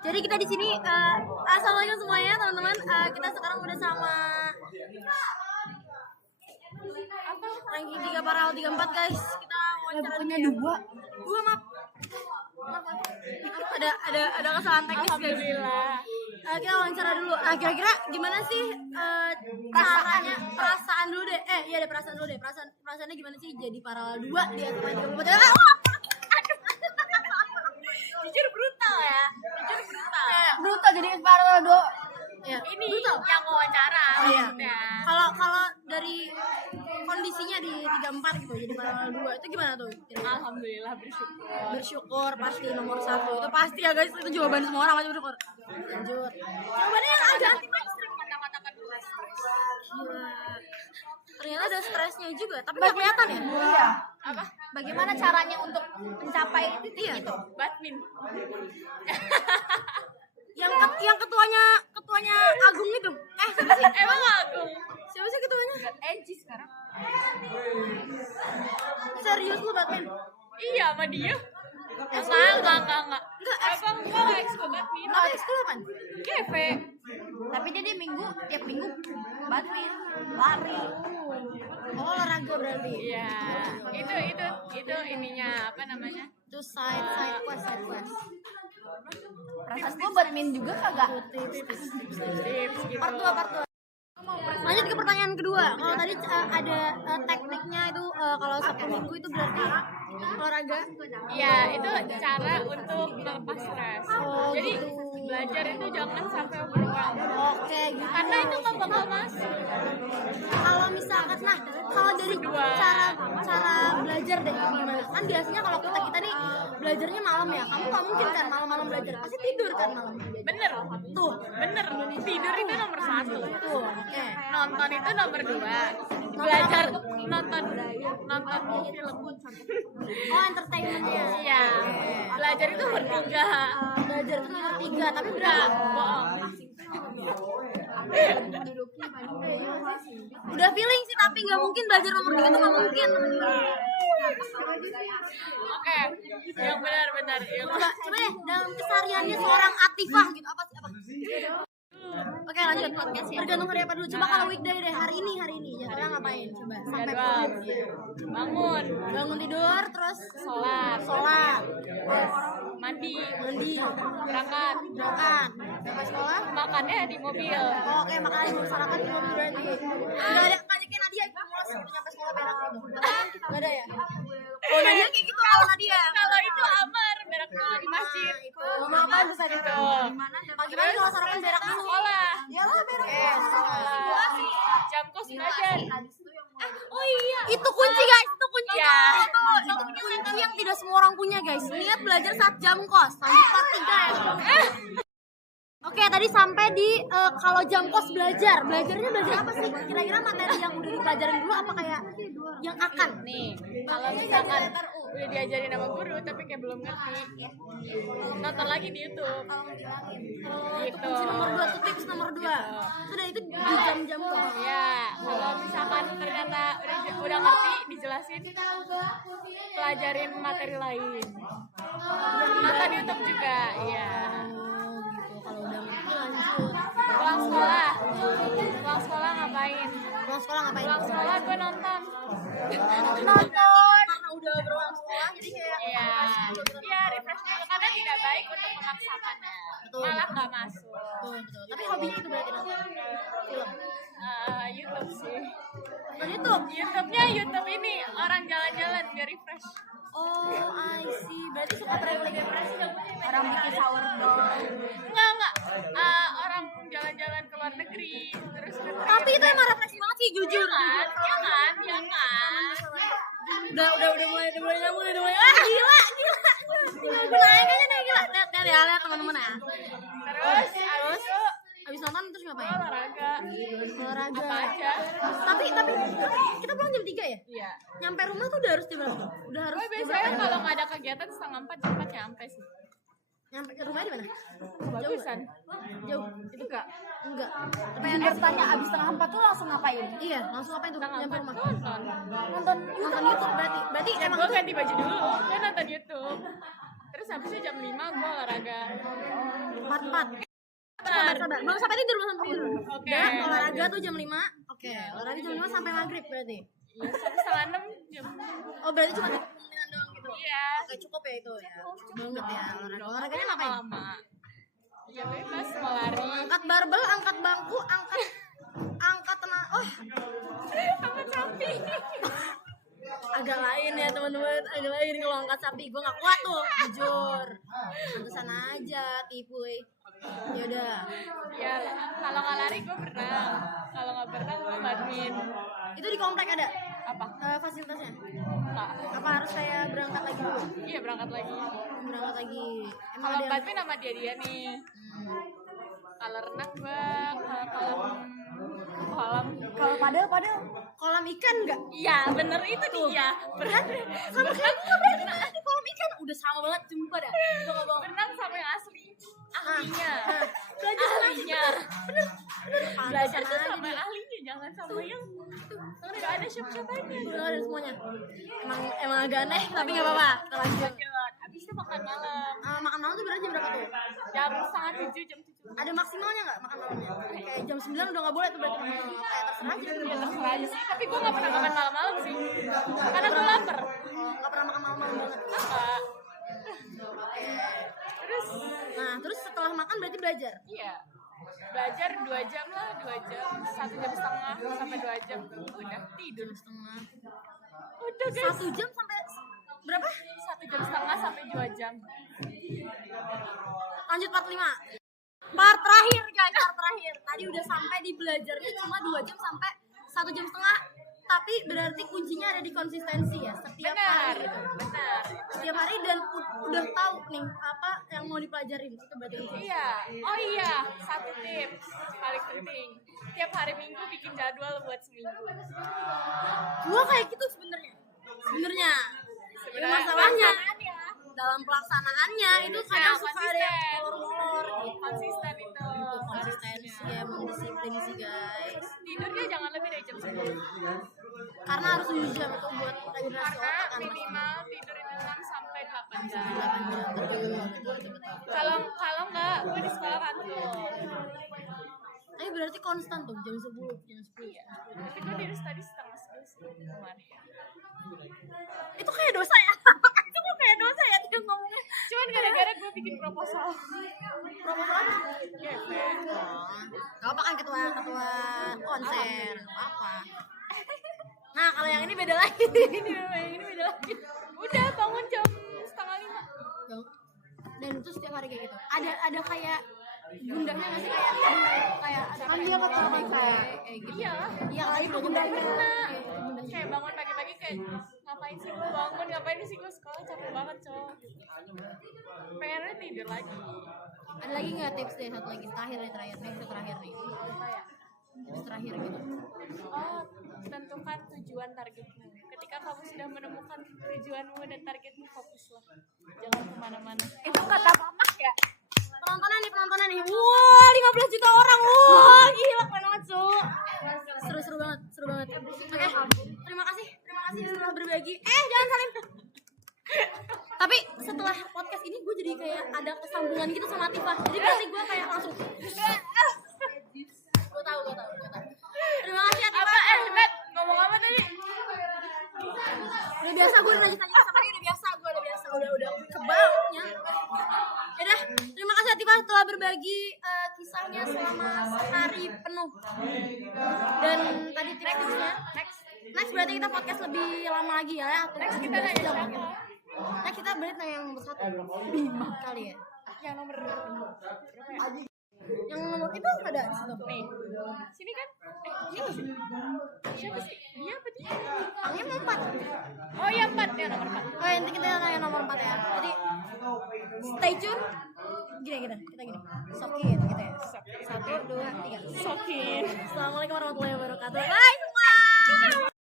Jadi kita di sini assalamualaikum semuanya teman-teman. Kita sekarang udah sama ranking 3 paralel 34 guys. Kita wawancara dua maaf. Ada kesalahan teknis guys. Kita wawancara dulu. Kira-kira gimana sih perasaan dulu deh. Iya deh perasaan dulu deh. Perasaannya gimana sih jadi paralel 2 di SMA 34? Jujur brutal ya. Brutal jadi paralel 2. Ya, Ini brutal. yang wawancara maksudnya. Kalau dari kondisinya di 34 gitu jadi paralel 2 itu gimana tuh? Alhamdulillah Bersyukur pasti nomor 1 itu pasti ya guys, itu jawaban semua orang wajib bersyukur. Lanjut. Jawabannya yang agak Anti mainstream kata-katakan dulu stres. gila. Ternyata ada stresnya juga, tapi nggak kelihatan ya? Iya. Apa? Bagaimana caranya untuk mencapai titik Iya. itu? Badmin. Yang ketuanya Agung itu. Siapa sih? Emang Agung. Siapa sih ketuanya? Edgy sekarang. Serius lu Batman? Iya sama dia. Enggak. Abang gua nggak ekskul badmin. Apa ekskul apaan? GV. Tapi dia tiap minggu badminton, lari. Oh, olahraga berarti. Iya. Itu ininya apa namanya? Itu side quest. Perasaan gua badminton juga kagak. Tips gitu. Part 2. Lanjut ke pertanyaan kedua. Kalau tadi ada tekniknya itu kalau Sabtu Minggu itu berarti olahraga. Iya, itu cara untuk melepas stres. Oh, Jadi gitu. belajar itu jangan sampai overwhelmed. Oke, gitu. Karena itu nggak bakal masuk. Kalau misalkan kalau dari cara belajar deh gimana? Kan biasanya kalau kita nih belajarnya malam ya. Kamu nggak mungkin kan malam-malam belajar. Pasti tidur kan malam. Bener. Tidur itu nomor 1. Tuh. Oke. Nonton itu nomor 2. Belajar nonton film. Oh, entertainmentnya. Iya. Belajar itu nomor 3. Belajar itu nomor 3, tapi Enggak, bohong. udah feeling sih, tapi nggak mungkin belajar nomor 3 itu nggak mungkin. Oke, yang benar. Coba deh dalam kesehariannya seorang Atifah gitu apa sih apa? Oke lanjut podcast ya. Tergantung hari apa dulu. Coba kalau weekday deh hari ini jadwalnya ngapain? Coba sampai Jadwal. pulang. Bangun tidur terus sholat, Mandi, berangkat sampai sekolah. makannya di mobil. Oh, oke makan di masyarakat di mobil berarti. Nggak ada kayak Nadia itu mulas gitu nyampe sekolah berak gitu. Nggak ada ya? Oh Nadia kayak gitu kalau Nadia. Kalau itu Amar berak dulu di masjid. Mau apa bisa gitu? Pagi-pagi kalau sarapan berak dulu. Sekolah. Ya lah berak. Jam kos belajar. Oh iya. Itu kunci guys, itu kunci. Ya. Itu kunci yang tidak semua orang punya guys. Niat belajar saat jam kos. Lanjut part 3 ya. Oke, tadi sampai di kalau jam kos belajarnya belajar apa sih? Kira-kira materi yang udah dipelajarin dulu apa kayak yang akan? Nih, kalau misalkan udah diajarin sama guru tapi kayak belum ngerti, nonton lagi di YouTube. Itu Gitu. kunci nomor 2, itu tips nomor 2. Sudah itu di jam-jam kos. Ya, kalau misalkan ternyata udah ngerti, dijelasin, pelajarin materi lain. Nonton YouTube juga, iya. Kalau udah ngerti lanjut. Pulang sekolah ngapain? Pulang sekolah ngapain? Pulang sekolah gue nonton. Karena udah berulang sekolah jadi kayak Iya, refresh dulu karena tidak baik untuk memaksakannya. Malah nggak masuk. betul. Tapi hobinya itu berarti nonton film. YouTube sih. Nonton YouTube. YouTube ini orang jalan-jalan biar refresh. Oh, I see. Berarti suka traveling refresh dong. Orang bikin sourdough. Enggak. Orang jalan-jalan ke luar negeri terus Tapi itu emang refresh banget sih jujur. ya kan. Udah mulai nyambung. Ah, gila. Gila. Lihat teman-teman ya. Terus Abis nonton terus ngapain? olahraga. Apa aja? Tapi kita pulang jam 3 ya? Iya. Nyampe rumah tuh udah harus jam berapa? Udah harus Gue biasanya kalau nggak ada kegiatan 3:30 jam 4 nyampe sih. nyampe ke rumahnya di mana? Bagusan. Jauh. Itu enggak. Enggak. Pengen bertanya abis 3:30 tuh langsung ngapain? Iya, langsung ngapain tuh nyampe rumah? Nonton. Nonton YouTube berarti emang Gue ganti baju dulu. Gue nonton YouTube. Terus habisnya jam 5 gue olahraga. part 4. Sabar. Belum sampai tidur. Oke. Dan olahraga tuh jam 5. Oke, olahraga jam 5 sampai maghrib berarti. Iya, 5:30 jam. Oh, berarti cuma 30 menitan doang gitu. Iya. Oke, cukup ya itu ya. Banget ya olahraga. Olahraganya ngapain? Lama. Ya bebas mau lari. Angkat barbel, angkat bangku, angkat tenaga. Angkat sapi. Agak lain ya teman-teman, agak lain kalau angkat sapi. Gue nggak kuat tuh, jujur. Pantesan aja tipu. Ya udah. Ya kalau nggak lari gue berenang. Kalau nggak berenang gue badminton. Itu di komplek ada Apa? fasilitasnya? Enggak. Apa harus saya berangkat lagi dulu? Iya berangkat lagi. Berangkat lagi. Emang Kalau ada yang... badminton sama dia nih. Kalau renang gue, kalau Kalau padel kolam ikan nggak? iya bener itu dia. Sama kayak gue berarti di kolam ikan udah sama banget jumpa dah. Itu nggak bohong. Berenang sama yang asli. Ahlinya. Belajar Ahlinya. Belajar tuh sama yang ahlinya, jangan sama yang nggak ada siapa-siapanya. Udah ada semuanya. Emang agak aneh tapi nggak apa-apa. Kita lanjut. Abis itu makan malam. Makan malam tuh berarti jam berapa tuh? Jam 6:30, jam 7. Ada maksimalnya nggak makan malamnya? Kayak jam 9 udah nggak boleh tuh berarti makan malam. Kayak terserah aja. Ya terserah aja sih, tapi gue gak pernah makan malam-malam sih. Karena gue lapar. Nggak pernah makan malam-malam banget. Apa? Terus, Terus setelah makan berarti belajar. iya. Belajar 2 jam lah, 2 jam. 1 jam setengah sampai 2 jam. Udah tidur setengah. Udah guys. 1 jam sampai berapa? 1 jam setengah sampai 2 jam. Lanjut part 5. Part terakhir guys, part terakhir. Tadi udah sampai di belajarnya cuma 2 jam sampai 1 jam setengah. Tapi berarti kuncinya ada di konsistensi ya. Setiap Benar, hari. benar. Setiap hari dan udah tahu nih apa yang mau dipelajarin. Itu berarti kunci. Iya. Oh iya, 1 tips paling penting. Tiap hari Minggu bikin jadwal buat seminggu. Gua kayak gitu sebenarnya. Sebenarnya masalahnya dalam pelaksanaannya itu kadang suka ada yang molor-molor gitu. Konsisten itu. Konsistensi emang disiplin sih guys. Tidurnya jangan lebih dari jam 10. Karena harus 7 jam itu buat regenerasi Karena otak kan. minimal tidur itu 6 sampai 8 jam. 8 jam betul. Kalau enggak, gue di sekolah kantor. Tapi berarti konstan tuh jam 10, jam 10. Iya. Tapi gue tidur tadi setengah 11 kemarin. Itu kayak dosa ya. Itu kok kayak dosa ya dia ngomongnya. Cuman gara-gara gue bikin proposal. Proposal apa? GP. Gak apa kan ketua konser, apa? Nah kalau yang ini beda lagi. Yang ini beda lagi. Udah bangun jam 4:30. Dan itu setiap hari kayak gitu. Ada kayak gundahnya nggak sih kayak ada kan dia kata kayak gitu. Iya. Iya kali gundahnya. Kayak bangun pagi-pagi kayak ngapain sih gue bangun, ngapain sih gue sekolah, capek banget cowok. Pengennya tidur lagi. Ada lagi nggak tips deh satu lagi terakhir nih terakhir nih. Apa ya? Tips terakhir gitu. Oh, tentukan tujuan targetmu. Ketika kamu sudah menemukan tujuanmu dan targetmu, fokuslah. Jangan kemana-mana. itu kata mama ya. Penontonan nih. Wah, 15 juta orang. Wah, gila keren banget, Su. Seru banget. Oke. Terima kasih setelah berbagi. Jangan saling. Tapi setelah podcast ini gue jadi kayak ada kesambungan gitu sama Tifah. Jadi berarti gue kayak langsung gue tahu. Terima kasih ya Tifah. Nat, ngomong apa tadi? Udah biasa gue nanya sama dia udah kebalnya. Yaudah, terima kasih Tifah telah berbagi kisahnya selama sehari penuh. Dan tadi tipsnya next berarti kita podcast lebih lama lagi ya. Next kita nanya siapa? Next kita berarti nanya yang nomor 1 Bima kali ya. Yang nomor 2. Yang nomor itu ada di situ. Nih, sini kan? Iya sih. Siapa sih? Dia apa dia? Angnya mau 4. Oh yang 4, ya nomor 4. Oh nanti kita nanya nomor 4 ya. Jadi stay tune. Gini. Kita gini. Sokin gitu ya. 1, 2, 3. Sokin. Assalamualaikum warahmatullahi wabarakatuh. Bye semua.